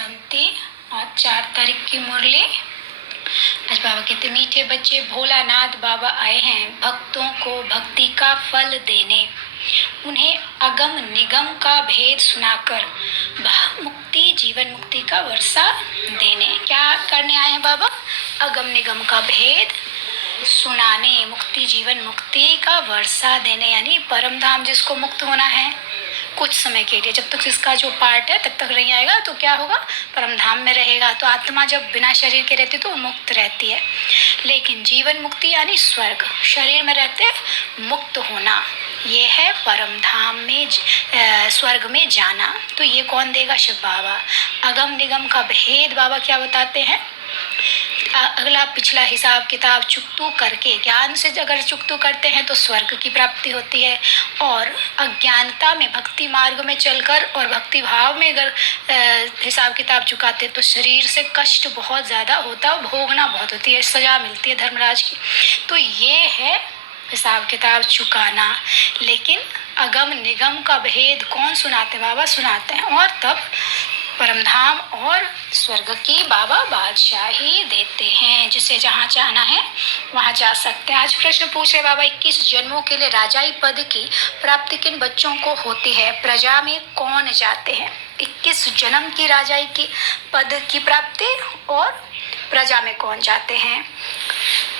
शांति। आज 4 तारीख की मुरली। आज बाबा कहते, मीठे बच्चे, भोलानाथ बाबा आए हैं भक्तों को भक्ति का फल देने, उन्हें अगम निगम का भेद सुनाकर मुक्ति जीवन मुक्ति का वर्षा देने। क्या करने आए हैं बाबा? अगम निगम का भेद सुनाने, मुक्ति जीवन मुक्ति का वर्षा देने, यानी परम धाम जिसको मुक्त होना है कुछ समय के लिए, जब तक इसका जो पार्ट है तब तक नहीं आएगा तो क्या होगा? परम धाम में रहेगा। तो आत्मा जब बिना शरीर के रहती तो मुक्त रहती है, लेकिन जीवन मुक्ति यानी स्वर्ग, शरीर में रहते मुक्त होना, ये है परम धाम में स्वर्ग में जाना। तो ये कौन देगा? शिव बाबा। अगम निगम का भेद बाबा क्या बताते हैं? अगला पिछला हिसाब किताब चुकतू करके, ज्ञान से अगर चुकतू करते हैं तो स्वर्ग की प्राप्ति होती है, और अज्ञानता में भक्ति मार्ग में चलकर और भक्ति भाव में अगर हिसाब किताब चुकाते तो शरीर से कष्ट बहुत ज़्यादा होता है, भोगना बहुत होती है, सजा मिलती है धर्मराज की। तो ये है हिसाब किताब चुकाना। लेकिन अगम निगम का भेद कौन सुनाते? बाबा सुनाते हैं, और तब परमधाम और स्वर्ग की बाबा बादशाही देते हैं। जिसे जहाँ चाहना है वहाँ जा सकते हैं। आज प्रश्न पूछ रहे बाबा, 21 जन्मों के लिए राजाई पद की प्राप्ति किन बच्चों को होती है? प्रजा में कौन जाते हैं? 21 जन्म की राजाई की पद की प्राप्ति और प्रजा में कौन जाते हैं?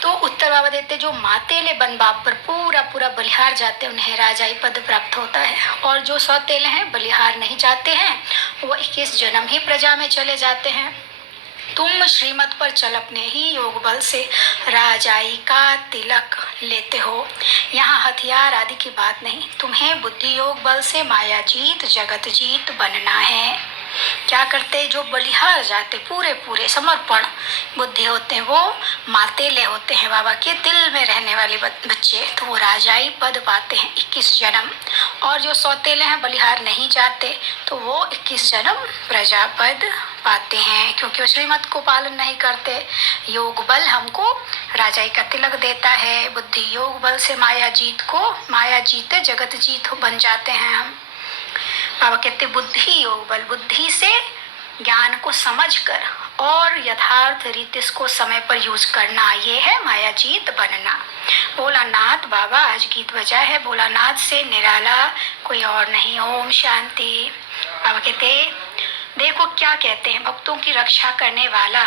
तो उत्तर बाबा देते, जो मातेले बन बाप पर पूरा पूरा बलिहार जाते हैं उन्हें राजाई पद प्राप्त होता है, और जो सौतेले हैं बलिहार नहीं जाते हैं वो 21 जन्म ही प्रजा में चले जाते हैं। तुम श्रीमत पर चल अपने ही योग बल से राजाई का तिलक लेते हो, यहाँ हथियार आदि की बात नहीं, तुम्हें बुद्धि योग बल से माया जीत जगत जीत बनना है। क्या करते? जो बलिहार जाते, पूरे पूरे समर्पण बुद्धि होते हैं, वो मातेले होते हैं बाबा के दिल में रहने वाले बच्चे, तो वो राजाई पद पाते हैं 21 जन्म। और जो सौतेले हैं बलिहार नहीं जाते तो वो 21 जन्म प्रजा पद पाते हैं, क्योंकि वो श्रीमत को पालन नहीं करते। योग बल हमको राजाई का तिलक देता है, बुद्धि योग बल से माया जीते जगत जीत बन जाते हैं हम। बाबा कहते, बुद्धि योग बल, बुद्धि से ज्ञान को समझकर और यथार्थ रीति इसको समय पर यूज करना, ये है माया जीत बनना। भोलानाथ बाबा आज गीत बजा है, भोलानाथ से निराला कोई और नहीं। ओम शांति। बाबा कहते, देखो क्या कहते हैं, भक्तों की रक्षा करने वाला।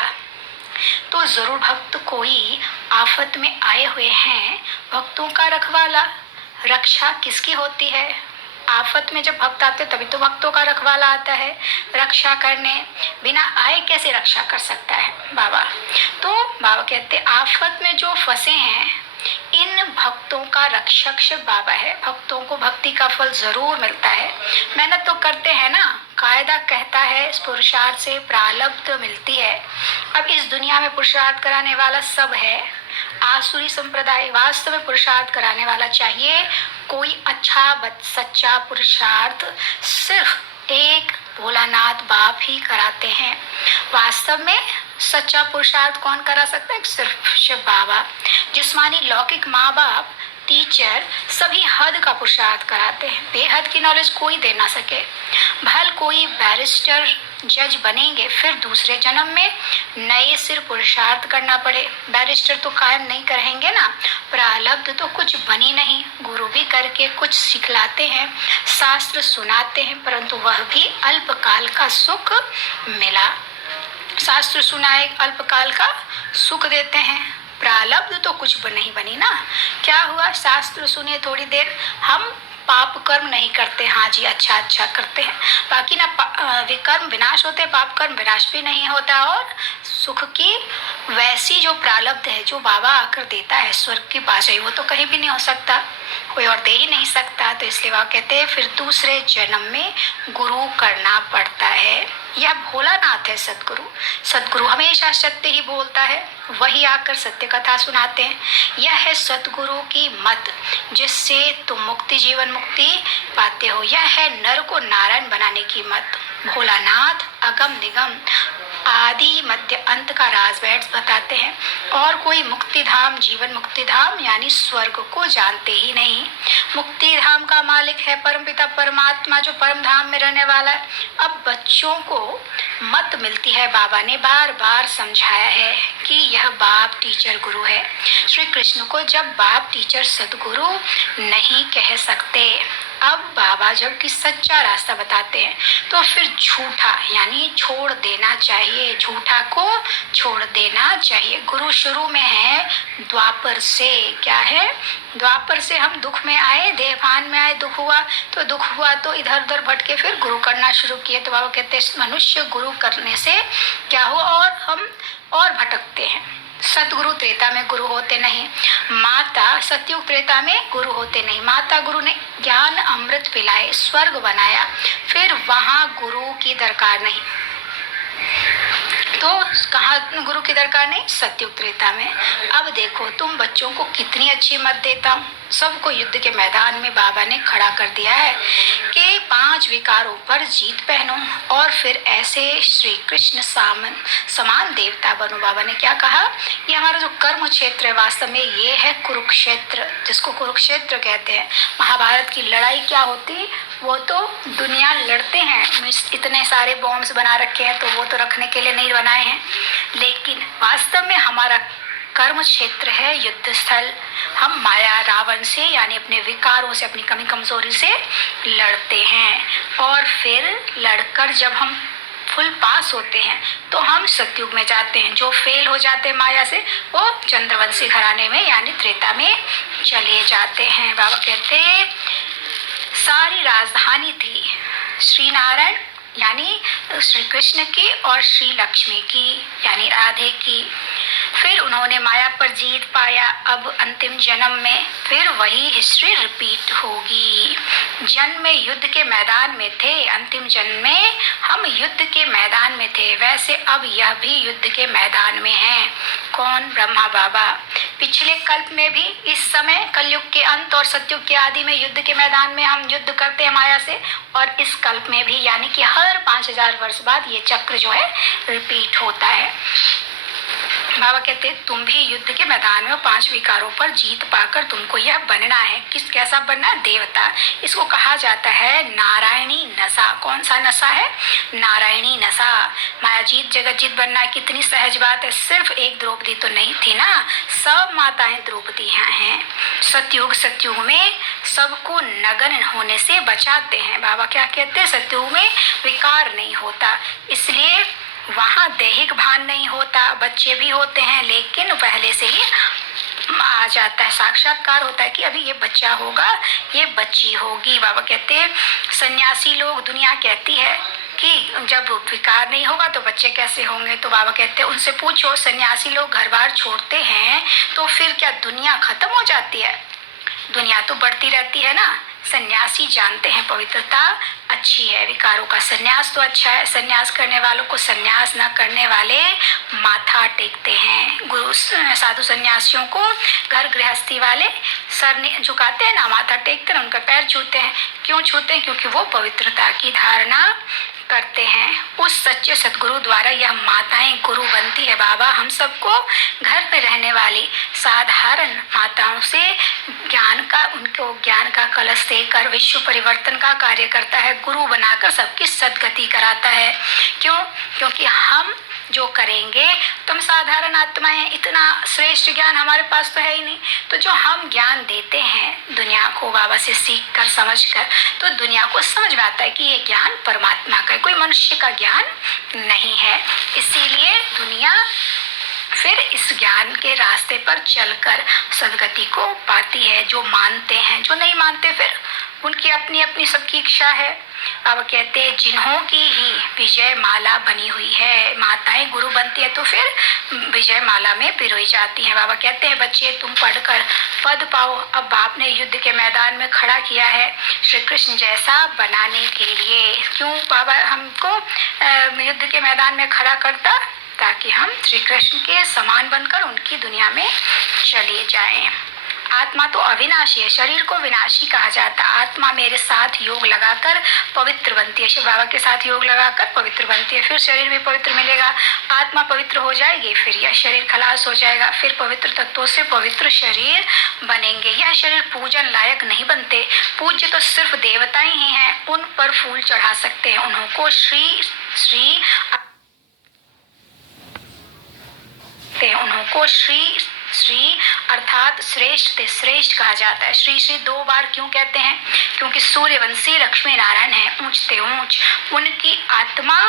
तो जरूर भक्त कोई आफत में आए हुए हैं, भक्तों का रखवाला। रक्षा किसकी होती है? आफत में जब भक्त आते तभी तो भक्तों का रखवाला आता है रक्षा करने, बिना आए कैसे रक्षा कर सकता है बाबा? तो बाबा कहते, आफत में जो फंसे हैं इन भक्तों का रक्षक शिव बाबा है। भक्तों को भक्ति का फल जरूर मिलता है, मेहनत तो करते हैं ना। कायदा कहता है पुरुषार्थ से प्रारब्ध मिलती है। अब इस दुनिया में पुरुषार्थ कराने वाला सब है, आसुरी संप्रदाय वास्तव में पुरुषार्थ कराने वाला चाहिए। कोई अच्छा सच्चा पुरुषार्थ सिर्फ एक भोलानाथ बाप ही कराते हैं। वास्तव में सच्चा पुरुषार्थ कौन करा सकता है? सिर्फ शिव बाबा। जिस्मानी लौकिक माँ बाप टीचर सभी हद का पुरुषार्थ कराते हैं, बेहद की नॉलेज कोई दे ना सके। भल कोई बैरिस्टर जज बनेंगे, फिर दूसरे जन्म में नए सिर पुरुषार्थ करना पड़े। बैरिस्टर तो कायम नहीं करेंगे ना, प्रारब्ध तो कुछ बनी नहीं। गुरु भी करके कुछ सिखलाते हैं, शास्त्र सुनाते हैं, परंतु वह भी अल्पकाल का सुख मिला। शास्त्र सुनाए अल्पकाल का सुख देते हैं, प्रारब्ध तो कुछ नहीं बनी ना। क्या हुआ? शास्त्र सुने थोड़ी देर, हम पाप कर्म नहीं करते, हाँ जी अच्छा करते हैं, बाकी ना विकर्म विनाश होते, पाप कर्म विनाश भी नहीं होता। और सुख की वैसी जो प्रारब्ध है जो बाबा आकर देता है स्वर्ग की बादशाही, वो तो कहीं भी नहीं हो सकता, कोई और दे ही नहीं सकता। तो इसलिए वह कहते हैं फिर दूसरे जन्म में गुरु करना पड़ता है। यह भोलानाथ है सतगुरु। सतगुरु हमेशा सत्य ही बोलता है, वही आकर सत्य कथा सुनाते हैं। यह है सतगुरु की मत, जिससे तुम मुक्ति जीवन मुक्ति पाते हो। यह है नर को नारायण बनाने की मत। भोलानाथ अगम निगम आदि मध्य अंत का राज बैठ बताते हैं, और कोई मुक्ति धाम, जीवन मुक्ति धाम यानी स्वर्ग को जानते ही नहीं। मुक्ति धाम का मालिक है परमपिता परमात्मा, जो परम धाम में रहने वाला है। अब बच्चों को मत मिलती है, बाबा ने बार बार समझाया है कि यह बाप टीचर गुरु है। श्री कृष्ण को जब बाप टीचर सदगुरु नहीं कह सकते, अब बाबा जब कि सच्चा रास्ता बताते हैं तो फिर झूठा यानी छोड़ देना चाहिए, झूठा को छोड़ देना चाहिए। गुरु शुरू में है द्वापर से, क्या है? द्वापर से हम दुख में आए, देहभान में आए, दुख हुआ तो इधर उधर भटके, फिर गुरु करना शुरू किए। तो बाबा कहते हैं मनुष्य गुरु करने से क्या हुआ, और हम और भटकते हैं। सतगुरु त्रेता में गुरु होते नहीं, माता सतयुग त्रेता में गुरु होते नहीं। माता गुरु ने ज्ञान अमृत पिलाए, स्वर्ग बनाया, फिर वहां गुरु की दरकार नहीं। तो कहाँ गुरु की दरकार नहीं? सतयुग त्रेता में। अब देखो तुम बच्चों को कितनी अच्छी मत देता हूँ। सबको युद्ध के मैदान में बाबा ने खड़ा कर दिया है कि 5 विकारों पर जीत पहनो और फिर ऐसे श्री कृष्ण समान देवता बनो। बाबा ने क्या कहा? ये हमारा जो कर्म क्षेत्र है वास्तव में ये है कुरुक्षेत्र, जिसको कुरुक्षेत्र कहते हैं। महाभारत की लड़ाई क्या होती, वो तो दुनिया लड़ते हैं, इतने सारे बॉम्ब्स बना रखे हैं तो वो तो रखने के लिए नहीं बनाए हैं, लेकिन वास्तव में हमारा कर्म क्षेत्र है युद्ध स्थल। हम माया रावण से यानी अपने विकारों से, अपनी कमी कमजोरी से लड़ते हैं, और फिर लड़कर जब हम फुल पास होते हैं तो हम सतयुग में जाते हैं। जो फेल हो जाते हैं माया से वो चंद्रवंशी घराने में यानी त्रेता में चले जाते हैं। बाबा कहते सारी राजधानी थी श्री नारायण यानी श्री कृष्ण की और श्री लक्ष्मी की यानी राधे की। फिर उन्होंने माया पर जीत पाया। अब अंतिम जन्म में फिर वही हिस्ट्री रिपीट होगी। जन्म में युद्ध के मैदान में थे, अंतिम जन्म में हम युद्ध के मैदान में थे, वैसे अब यह भी युद्ध के मैदान में है। कौन? ब्रह्मा बाबा। पिछले कल्प में भी इस समय कलयुग के अंत और सतयुग के आदि में युद्ध के मैदान में हम युद्ध करते हैं माया से, और इस कल्प में भी यानी कि हर 5000 वर्ष बाद ये चक्र जो है रिपीट होता है। बाबा कहते तुम भी युद्ध के मैदान में 5 विकारों पर जीत पाकर तुमको यह बनना है। कैसा बनना? देवता। इसको कहा जाता है नारायणी नशा। कौन सा नशा है? नारायणी नशा। माया जीत जगत जीत बनना कितनी सहज बात है। सिर्फ एक द्रौपदी तो नहीं थी ना, सब माताएं द्रौपदी हैं। सतयुग में सबको नग्न होने से बचाते हैं। बाबा क्या कहते हैं? सतयुग में विकार नहीं होता, इसलिए वहाँ दैहिक भान नहीं होता। बच्चे भी होते हैं लेकिन पहले से ही आ जाता है, साक्षात्कार होता है कि अभी ये बच्चा होगा, ये बच्ची होगी। बाबा कहते हैं सन्यासी लोग, दुनिया कहती है कि जब विकार नहीं होगा तो बच्चे कैसे होंगे। तो बाबा कहते हैं उनसे पूछो, सन्यासी लोग घर बार छोड़ते हैं तो फिर क्या दुनिया खत्म हो जाती है? दुनिया तो बढ़ती रहती है ना। सन्यासी जानते हैं पवित्रता अच्छी है, विकारों का सन्यास तो अच्छा है। सन्यास करने वालों को सन्यास न करने वाले माथा टेकते हैं। गुरु साधु सन्यासियों को घर गृहस्थी वाले सर झुकाते हैं ना, माथा टेकते हैं, उनका पैर छूते हैं। क्यों छूते हैं? क्योंकि वो पवित्रता की धारणा करते हैं। उस सच्चे सदगुरु द्वारा यह माताएं गुरु बनती है। बाबा हम सबको घर में रहने वाली साधारण माताओं से उनको ज्ञान का कलश देकर विश्व परिवर्तन का कार्य करता है। गुरु बनाकर सबकी सदगति कराता है। क्यों? क्योंकि हम जो करेंगे, तुम साधारण आत्माएं हैं, इतना श्रेष्ठ ज्ञान हमारे पास तो है ही नहीं। तो जो हम ज्ञान देते हैं दुनिया को बाबा से सीख कर समझ कर, तो दुनिया को समझ में आता है कि ये ज्ञान परमात्मा का है, कोई मनुष्य का ज्ञान नहीं है। इसीलिए दुनिया फिर इस ज्ञान के रास्ते पर चलकर सदगति को पाती है। जो मानते हैं, जो नहीं मानते फिर उनकी अपनी अपनी सबकी इच्छा है। अब कहते हैं जिन्हों की ही विजय माला बनी हुई है, माताएं गुरु बनती है तो फिर विजय माला में पिरोई जाती हैं। बाबा कहते हैं बच्चे तुम पढ़कर पद पाओ। अब बाप ने युद्ध के मैदान में खड़ा किया है श्री कृष्ण जैसा बनाने के लिए। क्यों बाबा हमको युद्ध के मैदान में खड़ा करता? ताकि हम श्री कृष्ण के समान बनकर उनकी दुनिया में चले जाएं। आत्मा तो अविनाशी है, शरीर को विनाशी कहा जाता है। आत्मा मेरे साथ योग लगाकर पवित्र बनती है, शिव बाबा के साथ योग लगाकर पवित्र बनती है, फिर शरीर भी पवित्र मिलेगा। आत्मा पवित्र हो जाएगी, फिर यह शरीर खलास हो जाएगा, फिर पवित्र तत्वों से पवित्र शरीर बनेंगे। यह शरीर पूजन लायक नहीं बनते। पूज्य तो सिर्फ देवताएं ही हैं, उन पर फूल चढ़ा सकते हैं, उनको श्री श्री उनको श्री श्री अर्थात श्रेष्ठ से श्रेष्ठ कहा जाता है। श्री श्री 2 बार क्यों कहते हैं? क्योंकि सूर्यवंशी लक्ष्मी नारायण है, ऊंचते ऊंच, उनकी आत्मा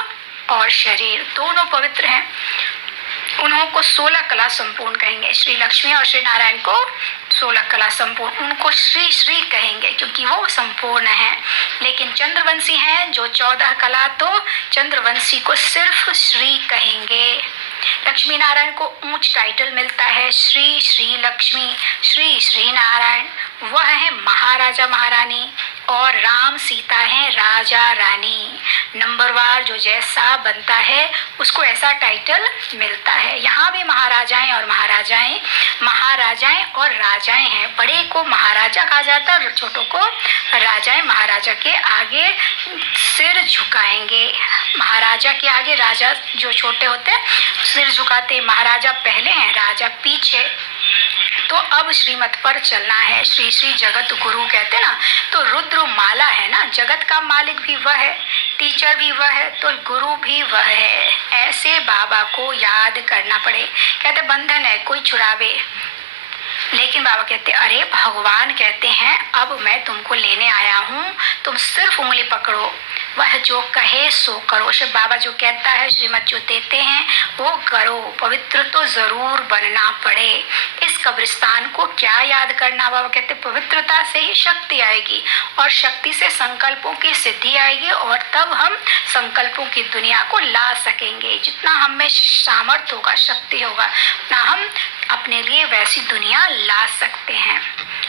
और शरीर दोनों पवित्र हैं। उन्हों को 16 कला संपूर्ण कहेंगे। श्री लक्ष्मी और श्री नारायण को 16 कला संपूर्ण, उनको श्री श्री कहेंगे क्योंकि वो संपूर्ण है। लेकिन चंद्रवंशी हैं जो 14 कला, तो चंद्रवंशी को सिर्फ श्री कहेंगे। लक्ष्मी नारायण को ऊंच टाइटल मिलता है श्री श्री लक्ष्मी, श्री श्री नारायण, वह है महाराजा महारानी, और राम सीता है राजा रानी। नंबरवार जो जैसा बनता है उसको ऐसा टाइटल मिलता है। यहाँ भी महाराजाएं और महाराजाएं, महाराजाएं और राजाएं हैं। बड़े को महाराजा कहा जाता है और छोटों को राजाएं। महाराजा के आगे सिर झुकाएंगे, महाराजा के आगे राजा जो छोटे होते हैं सिर झुकाते। महाराजा पहले हैं, राजा पीछे। तो अब श्रीमत पर चलना है। श्री श्री जगत गुरु कहते ना, तो रुद्र माला है ना, जगत का मालिक भी वह है, टीचर भी वह है, तो गुरु भी वह है। ऐसे बाबा को याद करना पड़े। कहते बंधन है कोई छुड़ावे, लेकिन बाबा कहते अरे भगवान कहते हैं अब मैं तुमको लेने आया हूँ, तुम सिर्फ उंगली पकड़ो, वह जो कहे सो करो। शिव बाबा जो कहता है, श्रीमत जो देते हैं वो करो। पवित्र तो जरूर बनना पड़े। इस कब्रिस्तान को क्या याद करना? बाबा कहते पवित्रता से ही शक्ति आएगी, और शक्ति से संकल्पों की सिद्धि आएगी, और तब हम संकल्पों की दुनिया को ला सकेंगे। जितना हम में सामर्थ्य होगा, शक्ति होगा, उतना हम अपने लिए वैसी दुनिया ला सकते हैं।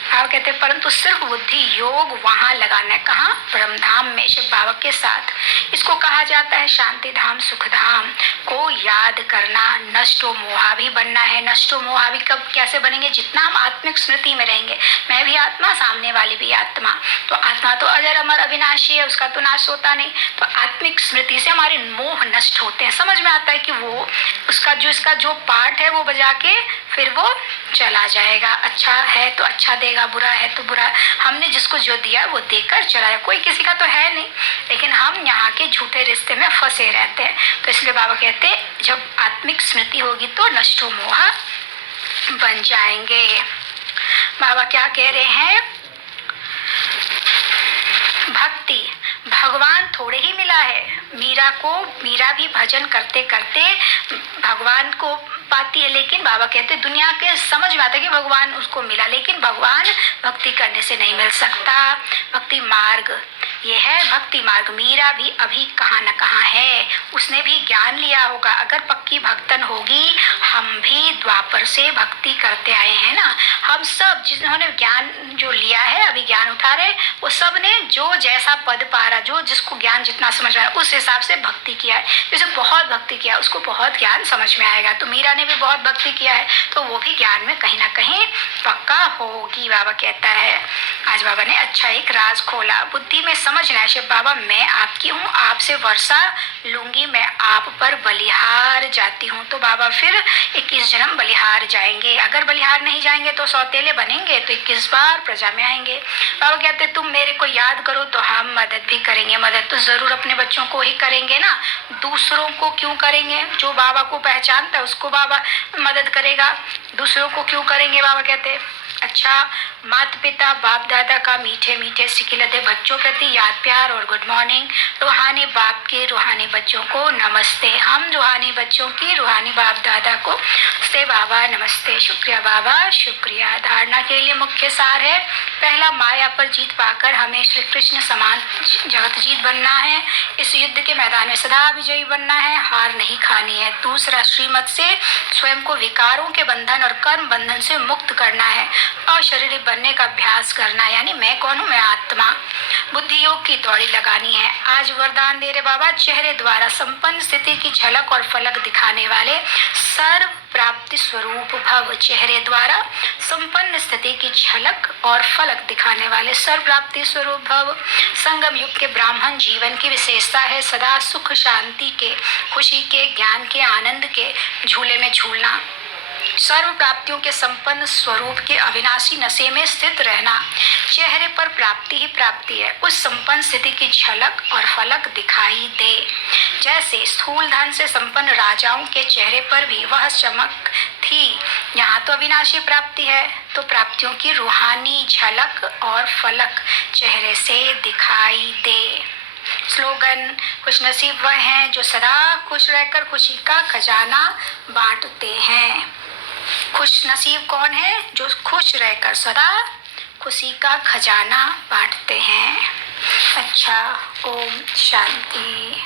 आप कहते हैं परंतु सिर्फ बुद्धि योग वहां लगाना है। कहाँ? ब्रह्मधाम में शिव बाबा के साथ। इसको कहा जाता है शांति धाम, सुख धाम को याद करना। नष्टो मोहा भी बनना है। नष्टो मोहा भी कब कैसे बनेंगे? जितना हम आत्मिक स्मृति में रहेंगे। मैं भी आत्मा, सामने वाली भी आत्मा, तो आत्मा तो अजर अमर अविनाशी है, उसका तो नाश होता नहीं। तो आत्मिक स्मृति से हमारे मोह नष्ट होते हैं। समझ में आता है कि वो इसका जो पार्ट है वो बजा के फिर वो चला जाएगा। अच्छा है तो अच्छा देगा, बुरा है तो बुरा। हमने जिसको जो दिया वो देकर चला जाए। कोई किसी का तो है नहीं, लेकिन हम यहाँ के झूठे रिश्ते में फंसे रहते हैं। तो इसलिए बाबा कहते हैं जब आत्मिक स्मृति होगी तो नष्टो मोहा बन जाएंगे। बाबा क्या कह रहे हैं? भक्ति भगवान थोड़े ही मिला है। मीरा भी भजन करते करते भगवान को पाती है, लेकिन बाबा कहते दुनिया के समझ में आता है कि भगवान उसको मिला, लेकिन भगवान भक्ति करने से नहीं मिल सकता। भक्ति मार्ग ये है, भक्ति मार्ग। मीरा भी अभी कहाँ न कहाँ है, उसने भी ज्ञान लिया होगा। अगर पक्की भक्तन होगी, हम भी द्वापर से भक्ति करते आए हैं ना। हम सब जिन्होंने ज्ञान जो लिया है, अभी ज्ञान उठा रहे, वो सब ने जो जैसा पद पा रहा, जो जिसको ज्ञान जितना समझ रहा है उस हिसाब से भक्ति किया है। जैसे बहुत भक्ति किया उसको बहुत ज्ञान समझ में आएगा। तो मीरा ने भी बहुत भक्ति किया है, तो वो भी ज्ञान में कहीं ना कहीं पक्का होगी। बाबा कहता है, आज बाबा ने अच्छा एक राज खोला। बुद्धि में समझना है, शिव बाबा मैं आपकी हूँ, आपसे वर्षा लूंगी, मैं आप पर बलिहार जाती हूँ। तो बाबा फिर 21 जन्म बलिहार जाएंगे। अगर बलिहार नहीं जाएंगे तो सौतेले बनेंगे, तो 21 बार प्रजा में आएंगे। बाबा कहते तुम मेरे को याद करो तो हम मदद भी करेंगे। मदद तो जरूर अपने बच्चों को ही करेंगे ना, दूसरों को क्यों करेंगे? जो बाबा को पहचानता है उसको बाबा मदद करेगा, दूसरों को क्यों करेंगे? बाबा कहते अच्छा, माता पिता बाप दादा का मीठे मीठे सिकिलते बच्चों प्रति याद प्यार और गुड मॉर्निंग। रूहानी बाप के रूहानी बच्चों को नमस्ते। हम रूहानी बच्चों की रूहानी बाप दादा को से बाबा नमस्ते। शुक्रिया बाबा, शुक्रिया। धारणा के लिए मुख्य सार है, पहला माया पर जीत पाकर हमें श्री कृष्ण समान जगत जीत बनना है। इस युद्ध के मैदान में सदा विजयी बनना है, हार नहीं खानी है। दूसरा, श्रीमत से स्वयं को विकारों के बंधन और कर्म बंधन से मुक्त करना है। अशरीरी बनने का अभ्यास करना, यानी मैं कौन हूँ, मैं आत्मा। बुद्धि योग की दौड़ी लगानी है। आज वरदान दे रहे बाबा, चेहरे द्वारा संपन्न स्थिति की झलक और फलक दिखाने वाले सर्व प्राप्ति स्वरूप भव। चेहरे द्वारा संपन्न स्थिति की झलक और फलक दिखाने वाले सर्व प्राप्ति स्वरूप भव। संगम युग के ब्राह्मण जीवन की विशेषता है सदा सुख शांति के, खुशी के, ज्ञान के, आनंद के झूले में झूलना, सर्व प्राप्तियों के संपन्न स्वरूप के अविनाशी नशे में स्थित रहना। चेहरे पर प्राप्ति ही प्राप्ति है, उस संपन्न स्थिति की झलक और फलक दिखाई दे। जैसे स्थूल धन से संपन्न राजाओं के चेहरे पर भी वह चमक थी, यहाँ तो अविनाशी प्राप्ति है, तो प्राप्तियों की रूहानी झलक और फलक चेहरे से दिखाई दे। स्लोगन, खुशनसीब वह हैं जो सदा खुश रहकर खुशी का खजाना बांटते हैं। खुश नसीब कौन है, जो खुश रहकर सदा खुशी का खजाना बांटते हैं। अच्छा, ओम शांति।